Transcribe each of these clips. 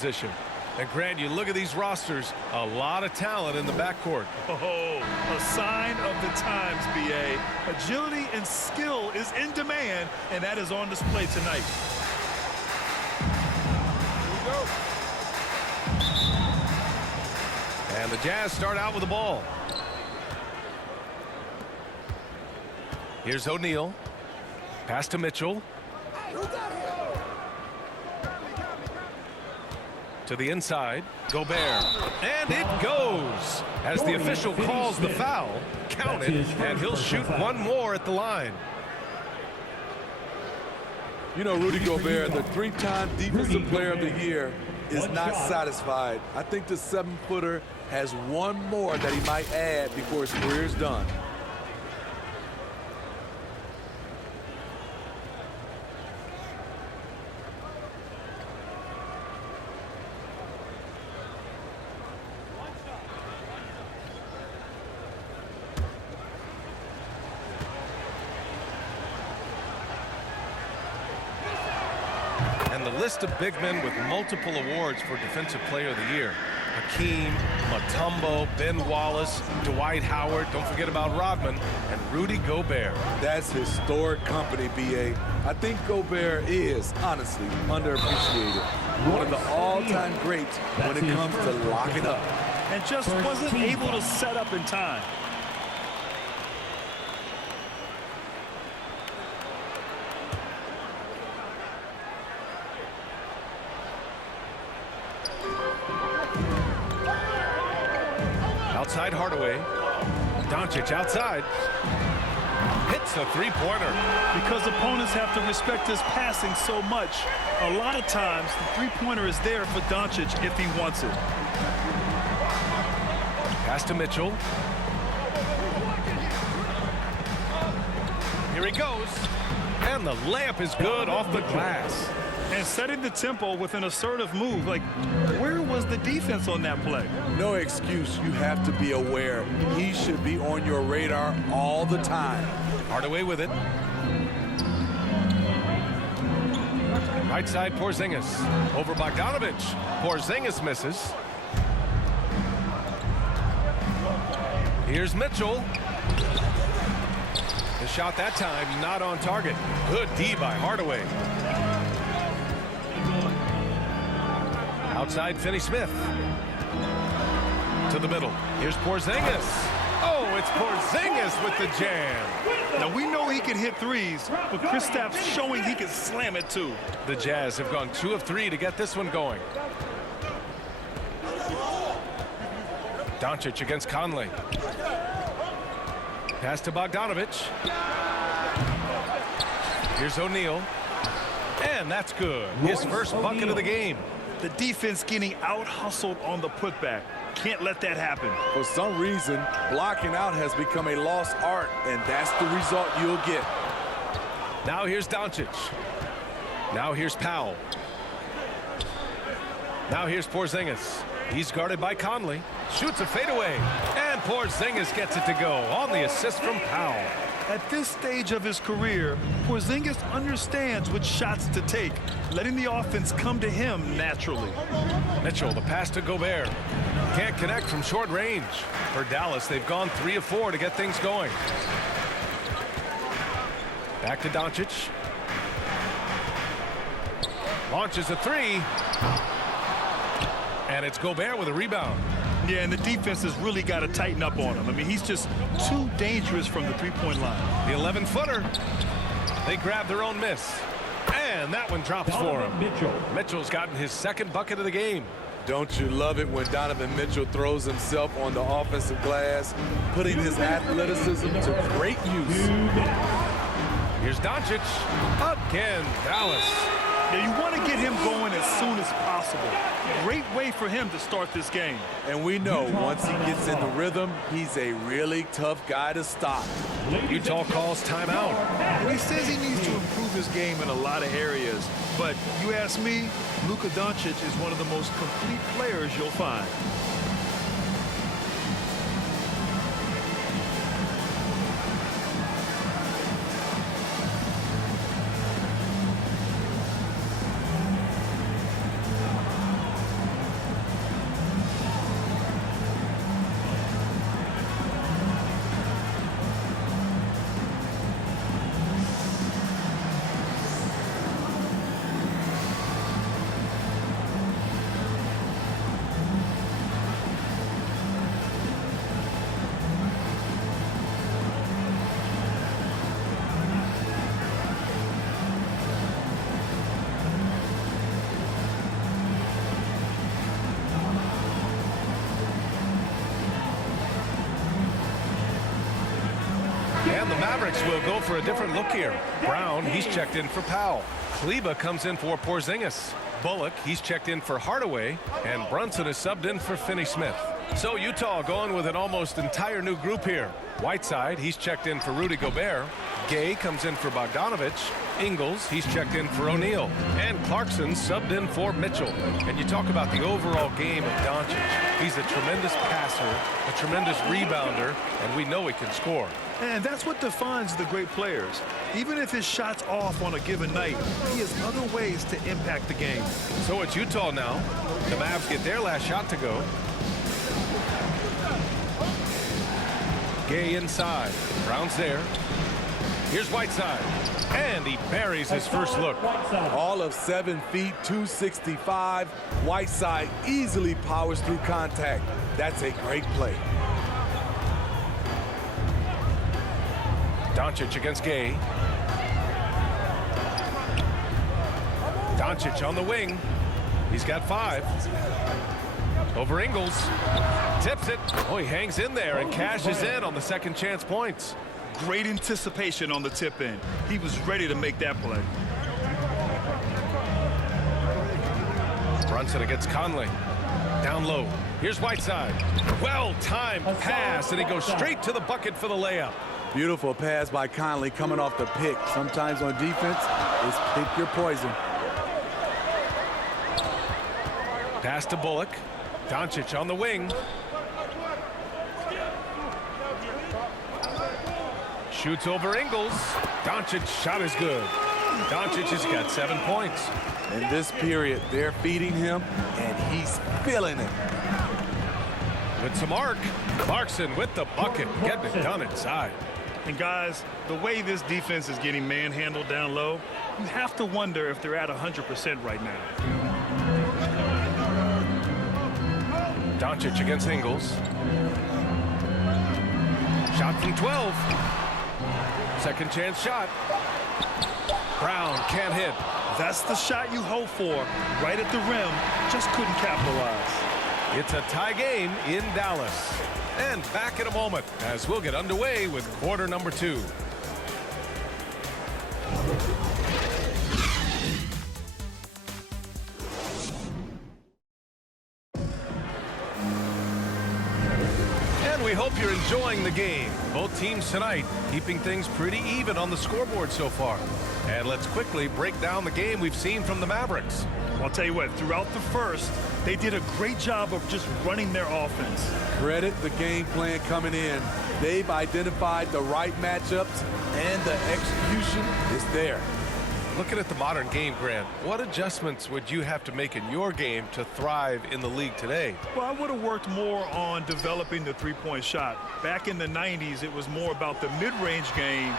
position. And Grant, you look at these rosters, a lot of talent in the backcourt. Oh, a sign of the times, B.A. Agility and skill is in demand, and that is on display tonight. Here we go. And the Jazz start out with the ball. Here's O'Neal. Pass to Mitchell. To the inside, Gobert, and it goes as the official calls the foul. Count it, and he'll shoot one more at the line. You know, Rudy Gobert, the three-time Defensive Player of the Year, is not satisfied. I think the 7-footer has one more that he might add before his career is done. And the list of big men with multiple awards for Defensive Player of the Year. Hakeem, Mutombo, Ben Wallace, Dwight Howard, don't forget about Rodman, and Rudy Gobert. That's historic company, B.A. I think Gobert is, honestly, underappreciated. One of the all-time greats when it comes to locking up. And just wasn't able to set up in time. Outside Hardaway. Doncic outside. Hits a three-pointer. Because opponents have to respect his passing so much, a lot of times the three-pointer is there for Doncic if he wants it. Pass to Mitchell. Here he goes. And the layup is good off the glass. And setting the tempo with an assertive move. Like, where was the defense on that play? No excuse. You have to be aware. He should be on your radar all the time. Hardaway with it. Right side, Porzingis. Over Bogdanovich. Porzingis misses. Here's Mitchell. The shot that time not on target. Good D by Hardaway. Outside, Finney Smith. To the middle. Here's Porzingis. Oh, it's Porzingis with the jam. Now, we know he can hit threes, but Kristaps showing he can slam it too. The Jazz have gone 2 of 3 to get this one going. Doncic against Conley. Pass to Bogdanovich. Here's O'Neal. And that's good. His first bucket of the game. The defense getting out-hustled on the putback. Can't let that happen. For some reason, blocking out has become a lost art, and that's the result you'll get. Now here's Doncic. Now here's Powell. Now here's Porzingis. He's guarded by Conley. Shoots a fadeaway. And Porzingis gets it to go on the assist from Powell. At this stage of his career, Porzingis understands which shots to take, letting the offense come to him naturally. Mitchell, the pass to Gobert. Can't connect from short range. For Dallas, they've gone 3 of 4 to get things going. Back to Doncic. Launches a 3. And it's Gobert with a rebound. Yeah, and the defense has really got to tighten up on him. I mean, he's just too dangerous from the three-point line. The 11-footer. They grab their own miss. And that one drops for him. Mitchell's gotten his second bucket of the game. Don't you love it when Donovan Mitchell throws himself on the offensive glass, putting his athleticism to great use? Here's Doncic. Again, Dallas. Yeah, you want to get him going as soon as possible. Great way for him to start this game. And we know once he gets in the rhythm, he's a really tough guy to stop. Utah calls timeout. He says he needs to improve his game in a lot of areas. But you ask me, Luka Doncic is one of the most complete players you'll find. Mavericks will go for a different look here. Brown, he's checked in for Powell. Kleber comes in for Porzingis. Bullock, he's checked in for Hardaway. And Brunson is subbed in for Finney Smith. So Utah going with an almost entire new group here. Whiteside, he's checked in for Rudy Gobert. Gay comes in for Bogdanovich. Ingles, he's checked in for O'Neal. And Clarkson subbed in for Mitchell. And you talk about the overall game of Doncic. He's a tremendous passer, a tremendous rebounder, and we know he can score. And that's what defines the great players. Even if his shot's off on a given night, he has other ways to impact the game. So it's Utah now. The Mavs get their last shot to go. Gay inside. Brown's there. Here's Whiteside. And he buries his first look. All of 7 feet, 265. Whiteside easily powers through contact. That's a great play. Doncic against Gay. Doncic on the wing. He's got 5. Over Ingles. Tips it. Oh, he hangs in there and cashes in on the second chance points. Great anticipation on the tip in. He was ready to make that play. Brunson against Conley. Down low. Here's Whiteside. Well-timed pass, and he goes straight to the bucket for the layup. Beautiful pass by Conley coming off the pick. Sometimes on defense, it's pick your poison. Pass to Bullock. Doncic on the wing. Shoots over Ingles. Doncic's shot is good. Doncic has got 7 points. In this period, they're feeding him, and he's feeling it. With some arc. Clarkson with the bucket. Getting it done inside. And guys, the way this defense is getting manhandled down low, you have to wonder if they're at 100% right now. Doncic against Ingles. Shot from 12. Second chance shot. Brown can't hit. That's the shot you hope for. Right at the rim. Just couldn't capitalize. It's a tie game in Dallas. And back in a moment as we'll get underway with quarter number 2. And we hope you're enjoying the game. Both teams tonight keeping things pretty even on the scoreboard so far. And let's quickly break down the game we've seen from the Mavericks. I'll tell you what, throughout the first, they did a great job of just running their offense. Credit the game plan coming in. They've identified the right matchups, and the execution is there. Looking at the modern game, Grant, what adjustments would you have to make in your game to thrive in the league today? Well, I would have worked more on developing the three-point shot. Back in the 90s, it was more about the mid-range game,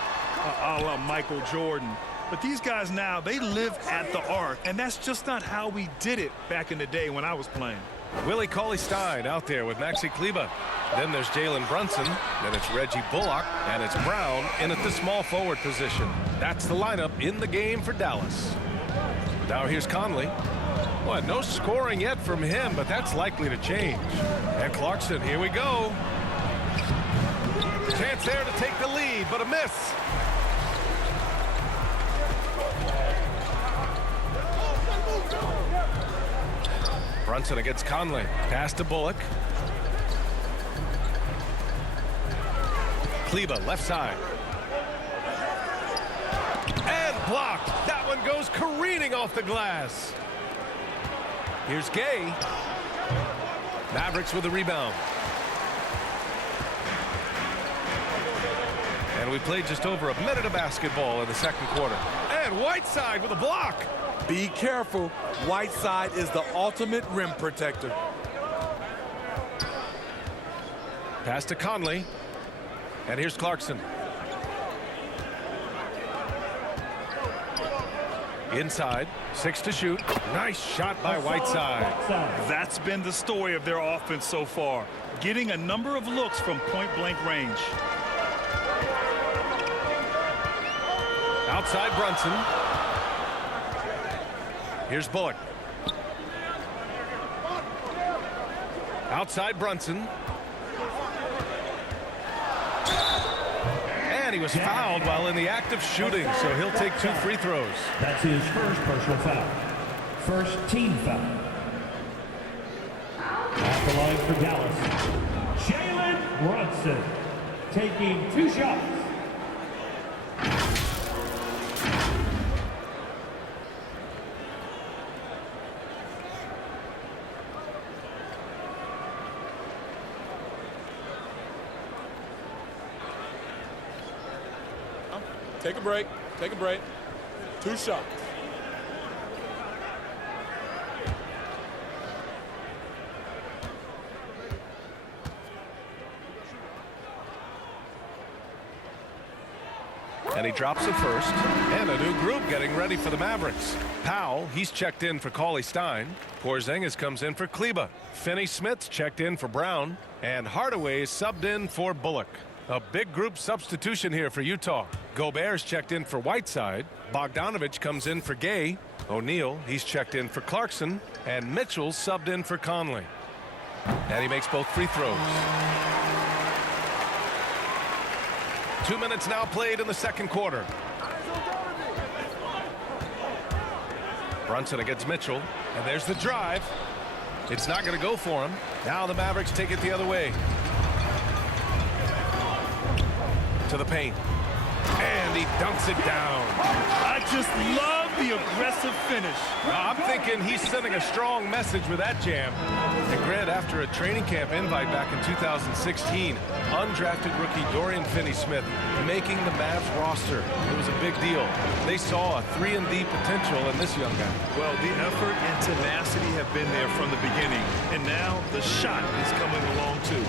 a la Michael Jordan. But these guys now, they live at the arc, and that's just not how we did it back in the day when I was playing. Willie Cauley-Stein out there with Maxi Kleber. Then there's Jalen Brunson. Then it's Reggie Bullock. And it's Brown in at the small forward position. That's the lineup in the game for Dallas. Now here's Conley. Well, no scoring yet from him, but that's likely to change. And Clarkson, here we go. Chance there to take the lead, but a miss. Brunson against Conley. Pass to Bullock. Kleber left side. And blocked. That one goes careening off the glass. Here's Gay. Mavericks with the rebound. And we played just over a minute of basketball in the second quarter. And Whiteside with a block. Be careful. Whiteside is the ultimate rim protector. Pass to Conley. And here's Clarkson. Inside. 6 to shoot. Nice shot by Whiteside. That's been the story of their offense so far. Getting a number of looks from point-blank range. Outside Brunson. Here's Bullock. Outside Brunson. And he was fouled while in the act of shooting, so he'll take 2 free throws. That's his first personal foul. First team foul. Off the line for Dallas, Jalen Brunson, taking 2 shots. Take a break. Take a break. 2 shots. And he drops it first. And a new group getting ready for the Mavericks. Powell, he's checked in for Cauley-Stein. Porzingis comes in for Kleba. Finney Smith's checked in for Brown. And Hardaway is subbed in for Bullock. A big group substitution here for Utah. Gobert's checked in for Whiteside. Bogdanovich comes in for Gay. O'Neal, he's checked in for Clarkson. And Mitchell's subbed in for Conley. And he makes both free throws. 2 minutes now played in the second quarter. Brunson against Mitchell. And there's the drive. It's not going to go for him. Now the Mavericks take it the other way. To the paint. And he dunks it down. I just love the aggressive finish. I'm thinking he's sending a strong message with that jam. And Grant, after a training camp invite back in 2016, undrafted rookie Dorian Finney-Smith making the Mavs roster. It was a big deal. They saw a 3-and-D potential in this young guy. Well, the effort and tenacity have been there from the beginning. And now the shot is coming along too.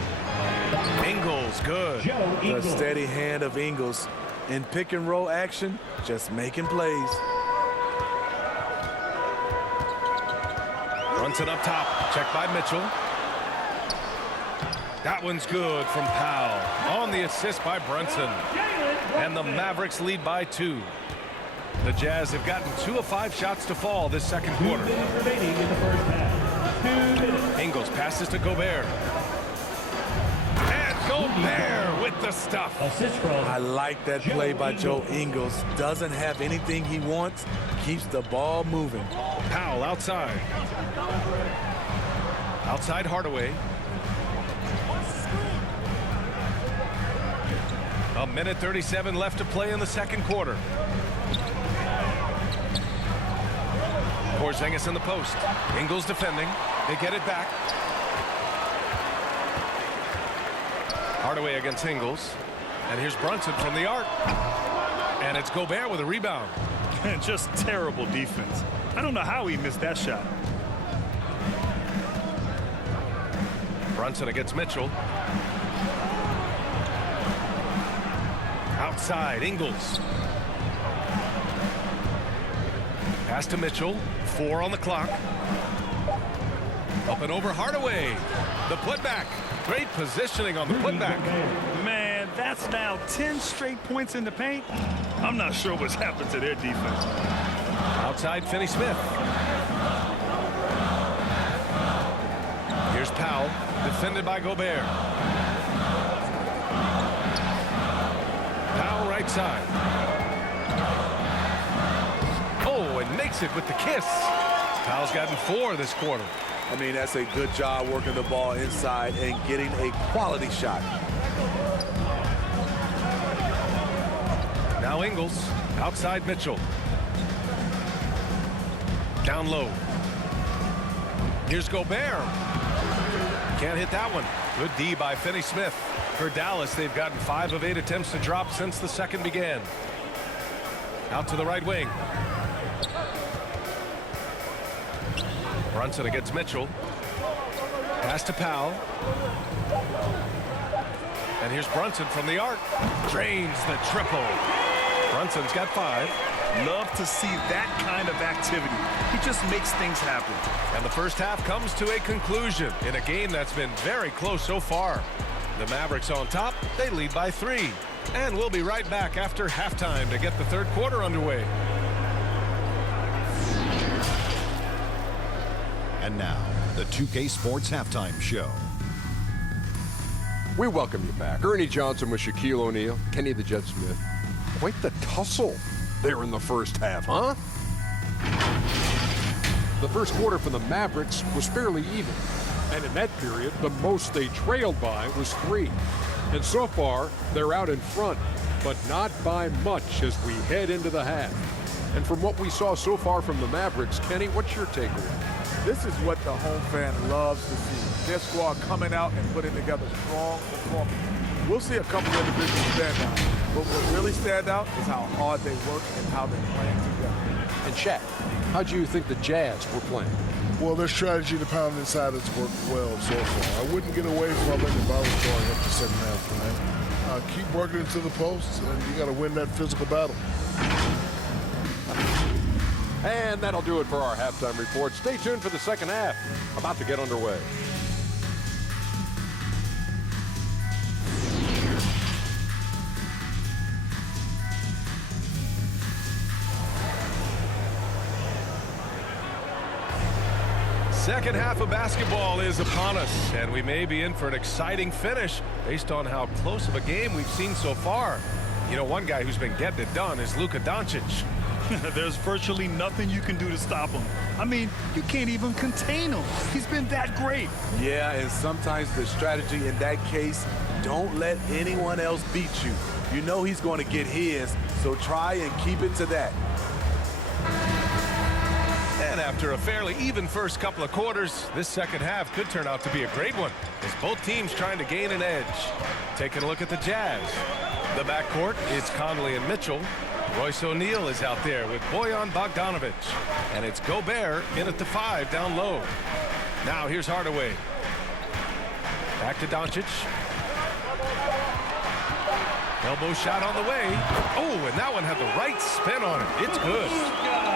Ingles, good. The steady hand of Ingles in pick and roll action, just making plays. Brunson up top, checked by Mitchell. That one's good from Powell. On the assist by Brunson. And the Mavericks lead by 2. The Jazz have gotten 2 of 5 shots to fall this second quarter. 2 minutes remaining in the first half. 2 minutes. Ingles passes to Gobert. And Gobert with the stuff. Assist from I like that play by Joe Ingles. Doesn't have anything he wants. Keeps the ball moving. Powell outside. Outside Hardaway. A minute 37 left to play in the second quarter. Porzingis in the post. Ingles defending. They get it back. Hardaway against Ingles. And here's Brunson from the arc. And it's Gobert with a rebound. Just terrible defense. I don't know how he missed that shot. Brunson against Mitchell. Outside, Ingles. Pass to Mitchell. 4 on the clock. Up and over Hardaway. The putback. Great positioning on the putback. Man, that's now 10 straight points in the paint. I'm not sure what's happened to their defense. Outside Finney Smith. Here's Powell, defended by Gobert. Powell right side. Oh, and makes it with the kiss. Powell's gotten 4 this quarter. I mean, that's a good job working the ball inside and getting a quality shot. Now Ingles, outside Mitchell. Down low. Here's Gobert. Can't hit that one. Good D by Finney Smith. For Dallas, they've gotten 5 of 8 attempts to drop since the second began. Out to the right wing. Brunson against Mitchell. Pass to Powell. And here's Brunson from the arc. Drains the triple. Brunson's got 5. Love to see that kind of activity. He just makes things happen. And the first half comes to a conclusion in a game that's been very close so far. The Mavericks on top. They lead by 3. And we'll be right back after halftime to get the third quarter underway. And now, the 2K Sports Halftime Show. We welcome you back. Ernie Johnson with Shaquille O'Neal, Kenny the Jet Smith. Quite the tussle there in the first half, huh? The first quarter for the Mavericks was fairly even. And in that period, the most they trailed by was 3. And so far, they're out in front, but not by much as we head into the half. And from what we saw so far from the Mavericks, Kenny, what's your takeaway? This is what the home fan loves to see. Their squad coming out and putting together strong performance. We'll see a couple of individuals stand out, but what really stand out is how hard they work and how they're playing together. And Shaq, how do you think the Jazz were playing? Well, their strategy to pound inside has worked well so far. I wouldn't get away from it if I was going up the second half tonight. Keep working into the posts, and you got to win that physical battle. And that'll do it for our halftime report. Stay tuned for the second half. About to get underway. Second half of basketball is upon us, and we may be in for an exciting finish based on how close of a game we've seen so far. You know, one guy who's been getting it done is Luka Doncic. There's virtually nothing you can do to stop him. I mean, you can't even contain him. He's been that great. Yeah, and sometimes the strategy in that case, don't let anyone else beat you. You know he's going to get his, so try and keep it to that. And after a fairly even first couple of quarters, this second half could turn out to be a great one as both teams trying to gain an edge. Taking a look at the Jazz. The backcourt is Conley and Mitchell. Royce O'Neal is out there with Bojan Bogdanovic. And it's Gobert in at the 5 down low. Now here's Hardaway. Back to Doncic. Elbow shot on the way. Oh, and that one had the right spin on it. It's good.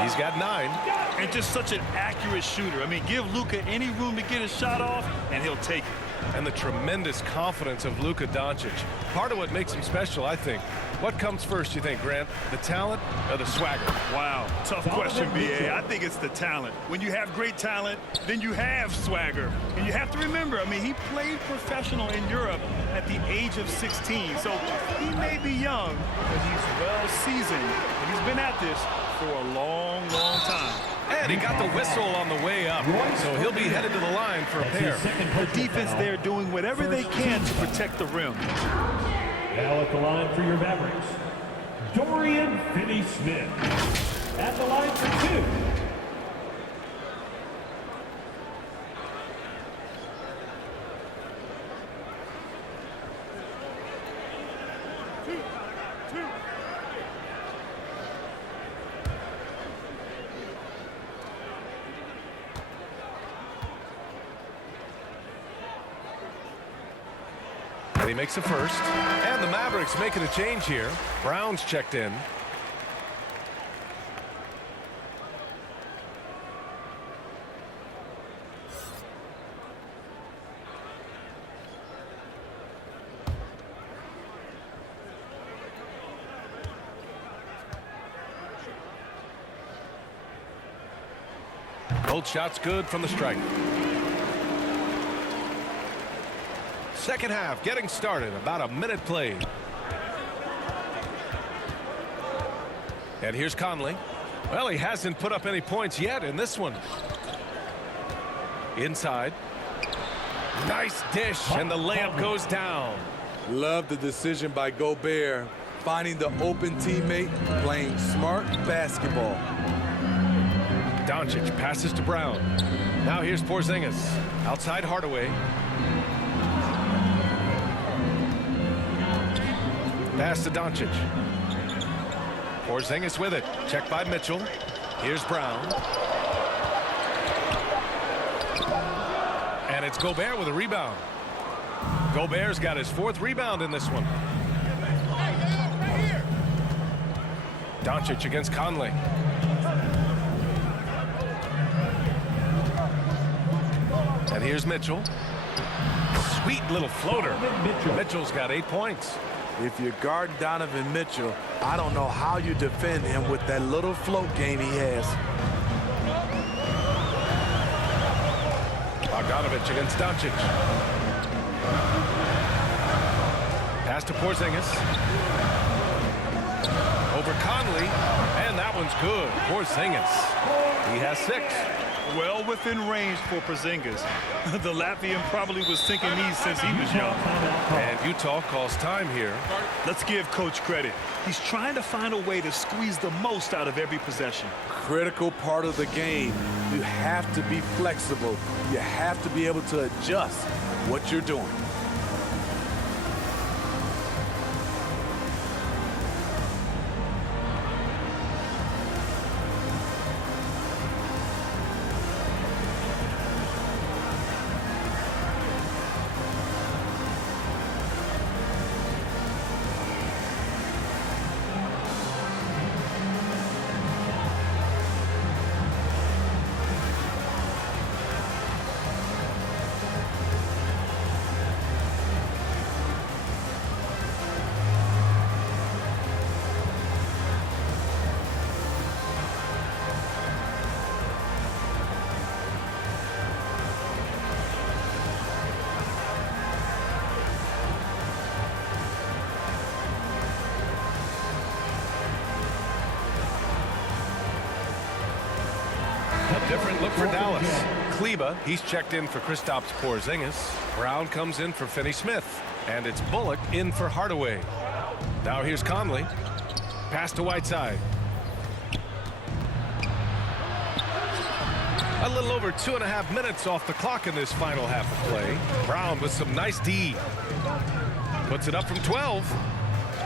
He's got 9. And just such an accurate shooter. I mean, give Luka any room to get his shot off, and he'll take it. And the tremendous confidence of Luka Doncic. Part of what makes him special, I think. What comes first, you think, Grant? The talent or the swagger? Wow, tough question, B.A. I think it's the talent. When you have great talent, then you have swagger. And you have to remember, I mean, he played professional in Europe at the age of 16. So he may be young, but he's well seasoned. And he's been at this for a long, long time. And he got the whistle on the way up, so he'll be headed to the line for a pair. The defense there doing whatever they can to protect the rim. Now at the line for your Mavericks, Dorian Finney-Smith. At the line for 2. And he makes a first. And the Mavericks making a change here. Brown's checked in. Both shots good from the stripe. Second half getting started, about a minute played. And here's Conley. Well, he hasn't put up any points yet in this one. Inside. Nice dish, and the layup goes down. Love the decision by Gobert, finding the open teammate, playing smart basketball. Doncic passes to Brown. Now here's Porzingis. Outside Hardaway. Pass to Doncic. Porzingis with it. Checked by Mitchell. Here's Brown. And it's Gobert with a rebound. Gobert's got his 4th rebound in this one. Doncic against Conley. And here's Mitchell. Sweet little floater. Mitchell's got 8 points. If you're guarding Donovan Mitchell, I don't know how you defend him with that little float game he has. Bogdanovic against Doncic. Pass to Porzingis. Over Conley, and that one's good. Porzingis. He has 6. Well within range for Porzingis. The Latvian probably was thinking these since he was young. And Utah calls time here. Let's give Coach credit. He's trying to find a way to squeeze the most out of every possession. Critical part of the game. You have to be flexible. You have to be able to adjust what you're doing. A different look for Dallas. Kleba, he's checked in for Kristaps Porzingis. Brown comes in for Finney Smith. And it's Bullock in for Hardaway. Now here's Conley. Pass to Whiteside. A little over 2.5 minutes off the clock in this final half of play. Brown with some nice D. Puts it up from 12.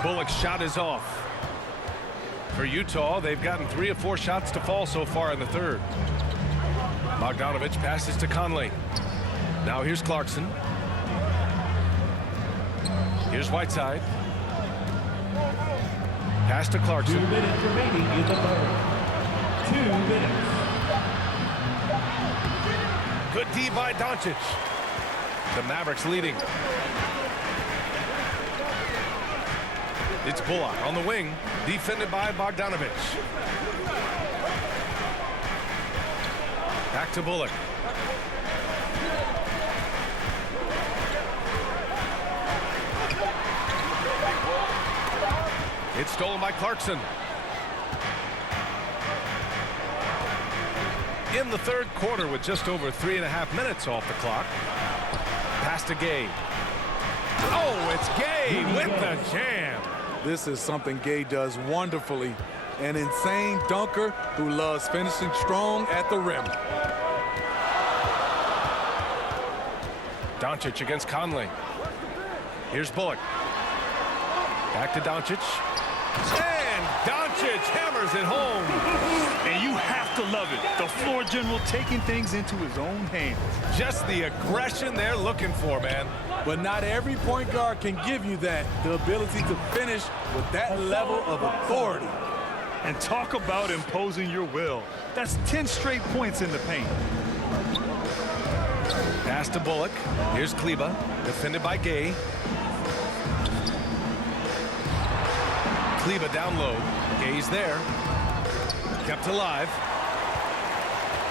Bullock's shot is off. For Utah, they've gotten 3 of 4 shots to fall so far in the third. Bogdanovich passes to Conley. Now here's Clarkson. Here's Whiteside. Pass to Clarkson. 2 minutes remaining in the third. 2 minutes. Good D by Doncic. The Mavericks leading. It's Bullock on the wing, defended by Bogdanovich. Back to Bullock. It's stolen by Clarkson. In the third quarter with just over 3.5 minutes off the clock. Pass to Gay. Oh, it's Gay with the jam. This is something Gay does wonderfully. An insane dunker who loves finishing strong at the rim. Doncic against Conley. Here's Bullock. Back to Doncic. And Doncic hammers it home. And you have to love it. The floor general taking things into his own hands. Just the aggression they're looking for, man. But not every point guard can give you that, the ability to finish with that level of authority. And talk about imposing your will. That's 10 straight points in the paint. Pass to Bullock. Here's Kleba, defended by Gay. Kleba down low. Gay's there. Kept alive.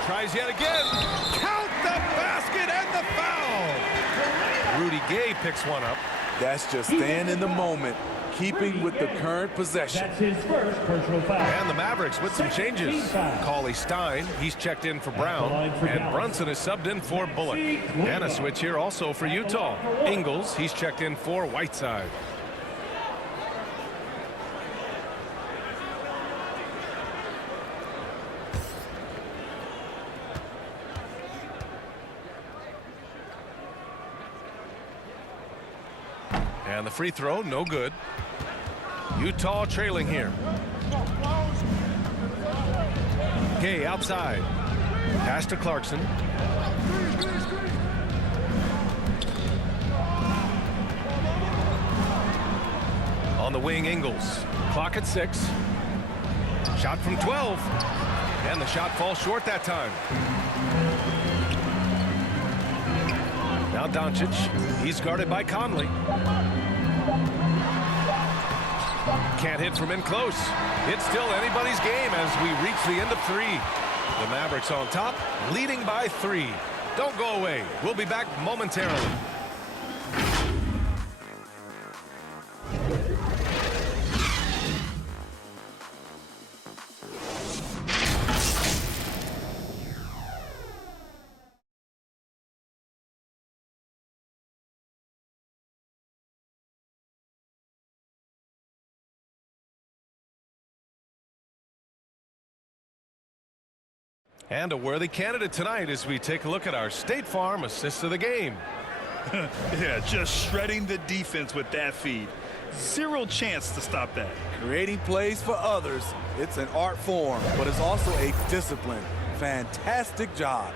Tries yet again. Count the basket and the foul. Rudy Gay picks one up. That's just staying in the moment, keeping with the current possession. That's his first personal foul. And the Mavericks with some changes. Cauley Stein, he's checked in for Brown. And Brunson is subbed in for Bullock. And a switch here also for Utah. Ingles, he's checked in for Whiteside. And the free throw, no good. Utah trailing here. Gay outside. Pass to Clarkson. On the wing, Ingles. Clock at 6. Shot from 12. And the shot falls short that time. Now Doncic. He's guarded by Conley. Can't hit from in close. It's still anybody's game as we reach the end of 3. The Mavericks on top, leading by 3. Don't go away. We'll be back momentarily. And a worthy candidate tonight as we take a look at our State Farm assist of the game. Yeah, just shredding the defense with that feed. Zero chance to stop that. Creating plays for others, it's an art form, but it's also a discipline. Fantastic job.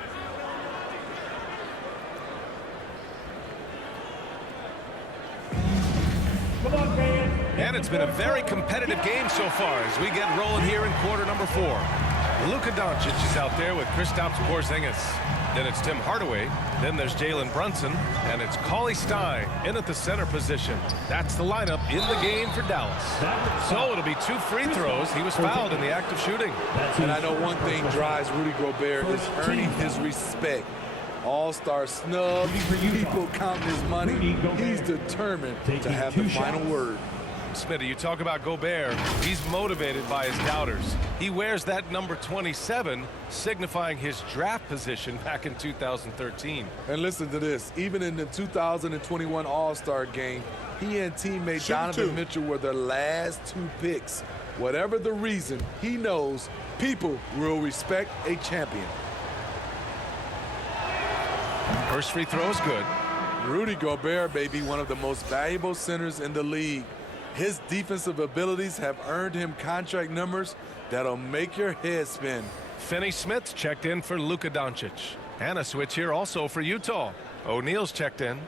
Come on, fans. And it's been a very competitive game so far as we get rolling here in quarter number 4. Luka Doncic is out there with Kristaps Porzingis. Then it's Tim Hardaway. Then there's Jalen Brunson. And it's Cauley Stein in at the center position. That's the lineup in the game for Dallas. So it'll be 2 free throws. He was fouled in the act of shooting. And I know one thing drives Rudy Gobert is earning his respect. All-star snub, people counting his money. He's determined to have the final word. Smitty, you talk about Gobert. He's motivated by his doubters. He wears that number 27, signifying his draft position back in 2013. And listen to this. Even in the 2021 All-Star game, he and teammate Donovan Mitchell were the last 2 picks. Whatever the reason, he knows people will respect a champion. First free throw is good. Rudy Gobert may be one of the most valuable centers in the league. His defensive abilities have earned him contract numbers that'll make your head spin. Finney Smith's checked in for Luka Doncic. And a switch here also for Utah. O'Neal's checked in.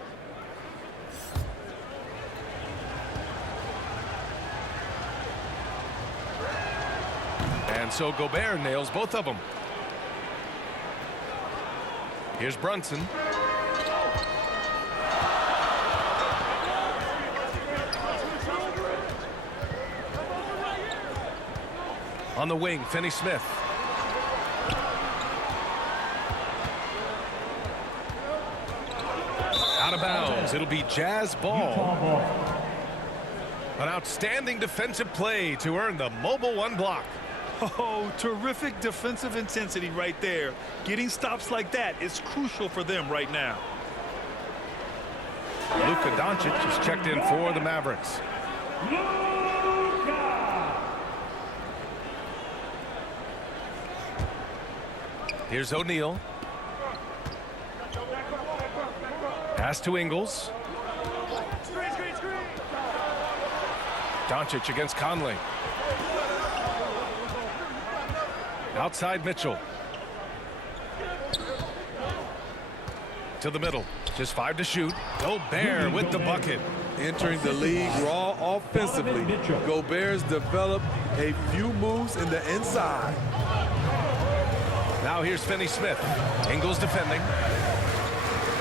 And so Gobert nails both of them. Here's Brunson. On the wing, Finney Smith. Out of bounds. It'll be Jazz ball. An outstanding defensive play to earn the mobile 1 block. Oh, terrific defensive intensity right there. Getting stops like that is crucial for them right now. Luka Doncic is checked in for the Mavericks. Here's O'Neal. Pass to Ingles. Doncic against Conley. Outside Mitchell. To the middle. Just 5 to shoot. Gobert with the bucket. Entering the league raw offensively, Gobert's developed a few moves in the inside. Now here's Finney Smith. Ingles defending.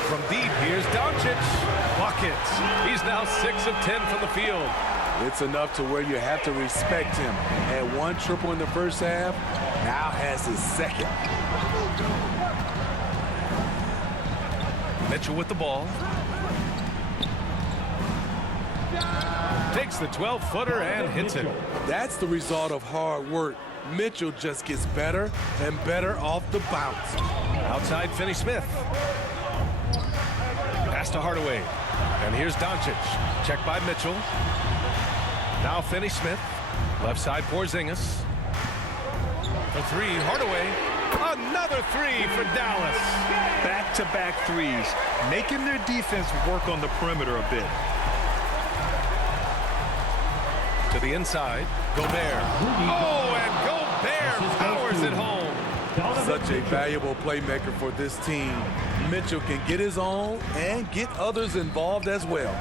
From deep, here's Doncic. Buckets. He's now 6 of 10 from the field. It's enough to where you have to respect him. Had 1 triple in the first half, now has his 2nd. Mitchell with the ball. Takes the 12-footer and hits it. That's the result of hard work. Mitchell just gets better and better off the bounce. Outside Finney Smith. Pass to Hardaway. And here's Doncic. Check by Mitchell. Now Finney Smith. Left side Porzingis. For 3, Hardaway. Another 3 for Dallas. Back-to-back threes, making their defense work on the perimeter a bit. To the inside, Gobert. Oh, and Gobert powers it home. Such a valuable playmaker for this team. Mitchell can get his own and get others involved as well.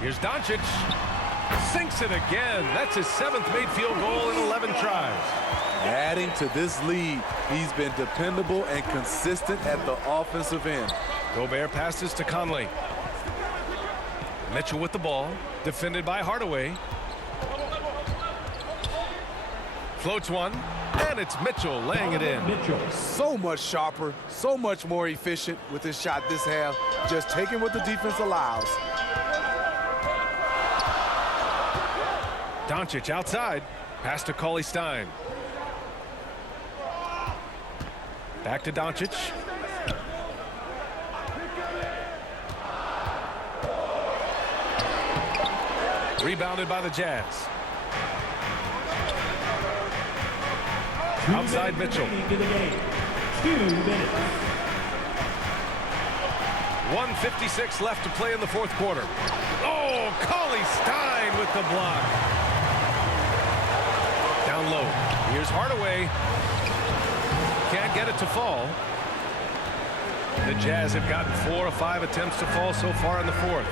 Here's Doncic. Sinks it again. That's his 7th made field goal in 11 tries. Adding to this lead, he's been dependable and consistent at the offensive end. Gobert passes to Conley. Mitchell with the ball. Defended by Hardaway. Floats one. And it's Mitchell laying it in. So much sharper, so much more efficient with his shot this half. Just taking what the defense allows. Doncic outside. Pass to Cauley Stein. Back to Doncic. Rebounded by the Jazz. Outside Mitchell. In the game. 2 minutes. 1:56 left to play in the fourth quarter. Oh, Cauley Stein with the block. Down low. Here's Hardaway. Can't get it to fall. The Jazz have gotten 4 of 5 attempts to fall so far in the fourth.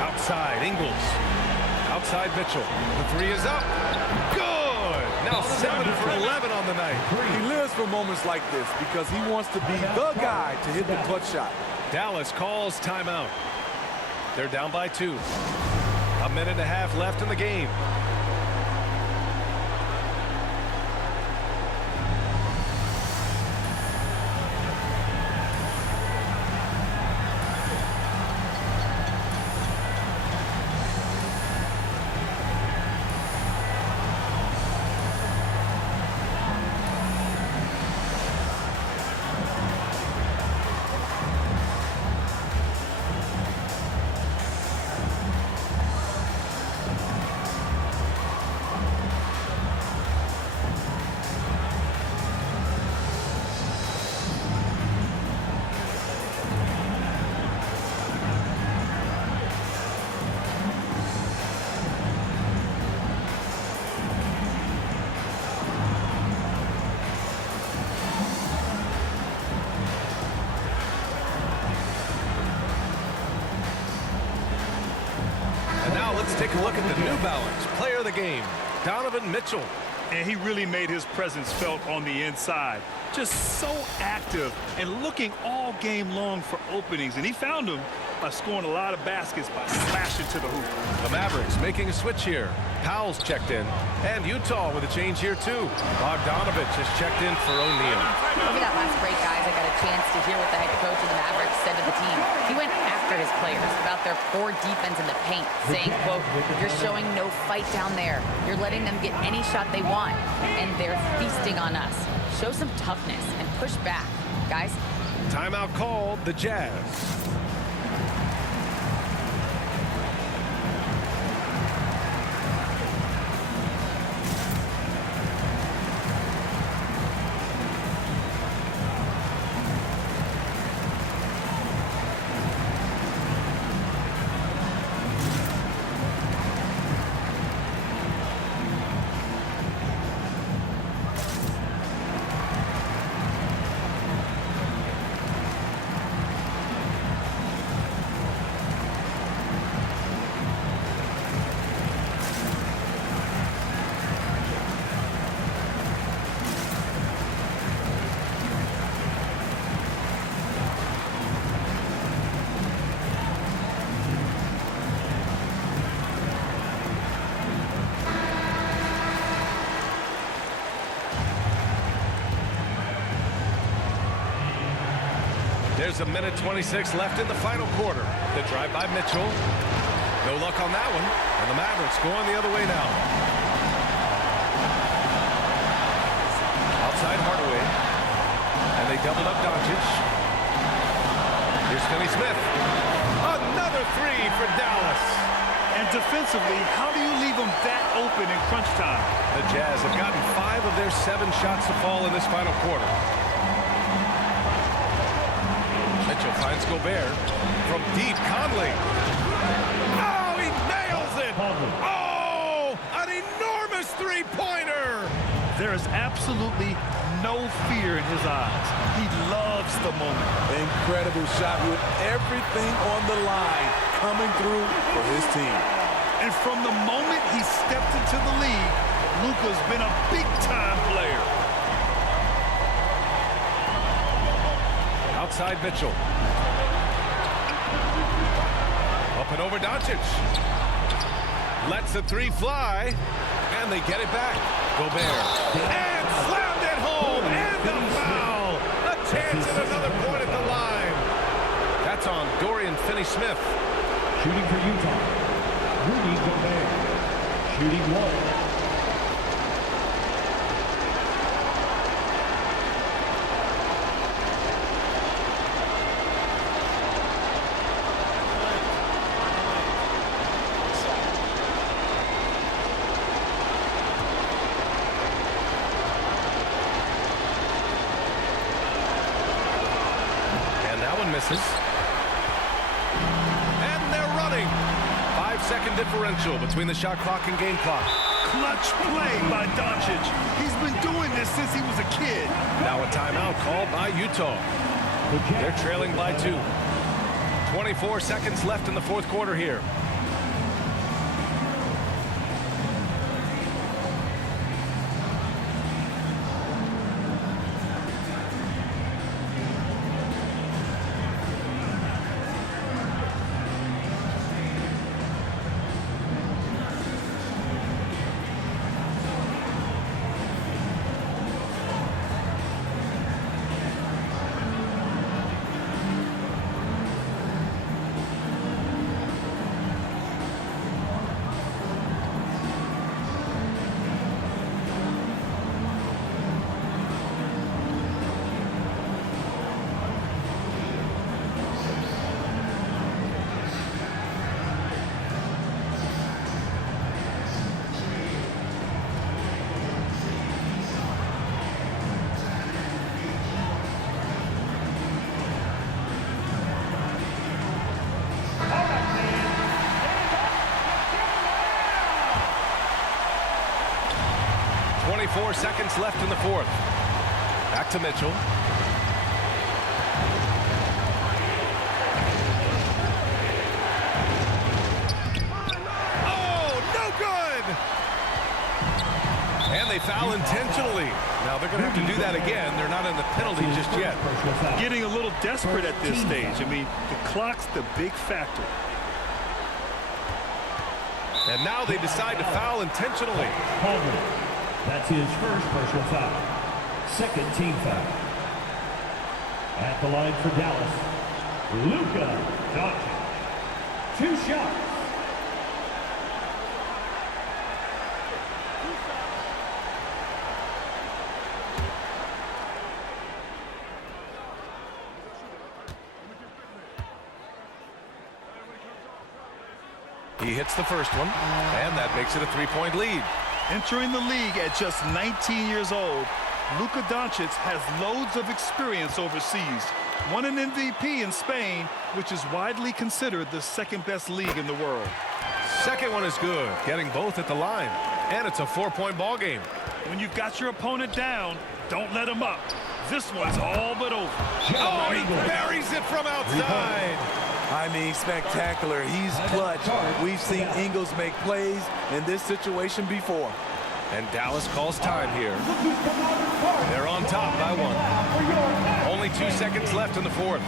Outside, Ingles. Outside Mitchell. The three is up. Good. Now 7 for 11 on the night. He lives for moments like this because he wants to be the guy to hit the clutch shot. Dallas calls timeout. They're down by 2. A minute and a half left in the game. Let's take a look at the New Balance player of the game, Donovan Mitchell. And he really made his presence felt on the inside. Just so active and looking all game long for openings. And he found them by scoring a lot of baskets by slashing to the hoop. The Mavericks making a switch here. Powell's checked in. And Utah with a change here too. Bogdanovich has checked in for O'Neal. Over that last break, guys, I got a chance to hear what the head coach of the Mavericks said to the team. He went after his players about their poor defense in the paint, saying, quote, "You're showing no fight down there. You're letting them get any shot they want, and they're feasting on us. Show some toughness and push back, guys." Timeout called the Jazz. There's a minute 26 left in the final quarter. The drive by Mitchell. No luck on that one. And the Mavericks going the other way now. Outside Hardaway. And they doubled up Doncic. Here's Finney Smith. Another three for Dallas. And defensively, how do you leave them that open in crunch time? The Jazz have gotten 5 of their 7 shots to fall in this final quarter. Mitchell finds Gobert from deep. Conley. Oh, he nails it. Oh, an enormous three-pointer. There is absolutely no fear in his eyes. He loves the moment. Incredible shot with everything on the line coming through for his team. And from the moment he stepped into the league, Luka's been a big-time player. Outside Mitchell. Up and over Doncic. Lets the three fly. And they get it back. Gobert. And slammed it home. And the foul. A chance at another point at the line. That's on Dorian Finney-Smith. Shooting for Utah, Rudy Gobert. Shooting 1. one misses. And they're running. 5-second differential between the shot clock and game clock. Clutch play by Doncic. He's been doing this since he was a kid. Now a timeout called by Utah. They're trailing by 2. 24 seconds left in the fourth quarter here. Four seconds left in the fourth. Back to Mitchell. Oh, no good! And they foul intentionally. Now they're going to have to do that again. They're not in the penalty just yet. Getting a little desperate at this stage. I mean, the clock's the big factor. And now they decide to foul intentionally. That's his first personal foul. Second team foul. At the line for Dallas, Luka Doncic. 2 shots. He hits the first one, and that makes it a 3-point lead. Entering the league at just 19 years old, Luka Doncic has loads of experience overseas. Won an MVP in Spain, which is widely considered the second-best league in the world. Second one is good, getting both at the line. And it's a 4-point ball game. When you've got your opponent down, don't let him up. This one's all but over. Oh, he buries it from outside. I mean, spectacular. He's clutch. We've seen Ingles make plays in this situation before. And Dallas calls time here. They're on top by 1. Only 2 seconds left in the fourth.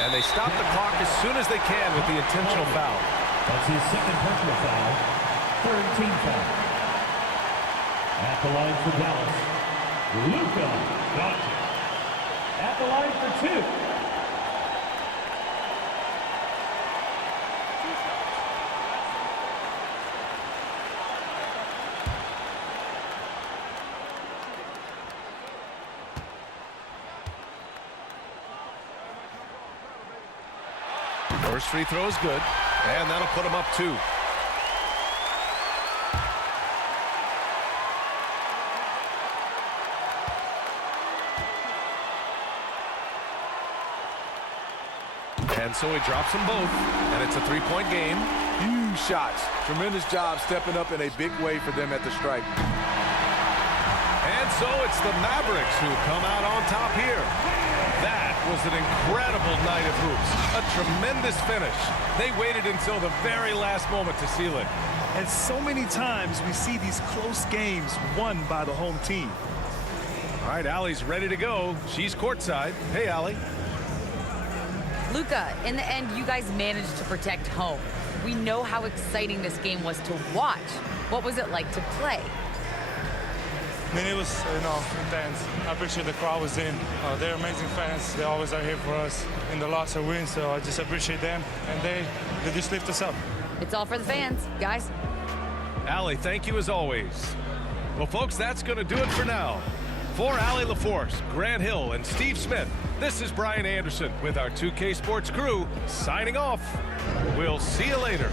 And they stop the clock as soon as they can with the intentional foul. That's his second personal foul. Third team foul. At the line for Dallas, Luka Doncic. At the line for 2. First free throw is good, and that'll put him up 2. And so he drops them both, and it's a 3-point game. Huge shots. Tremendous job stepping up in a big way for them at the stripe. And so it's the Mavericks who come out on top here. That was an incredible night of hoops. A tremendous finish. They waited until the very last moment to seal it. And so many times we see these close games won by the home team. All right, Allie's ready to go. She's courtside. Hey, Allie. Luka, in the end, you guys managed to protect home. We know how exciting this game was to watch. What was it like to play? I mean, it was, intense. I appreciate the crowd was in. They're amazing fans. They always are here for us in the loss or win, so I just appreciate them. And they just lift us up. It's all for the fans, guys. Allie, thank you as always. Well, folks, that's going to do it for now. For Allie LaForce, Grant Hill, and Steve Smith, this is Brian Anderson with our 2K Sports crew signing off. We'll see you later.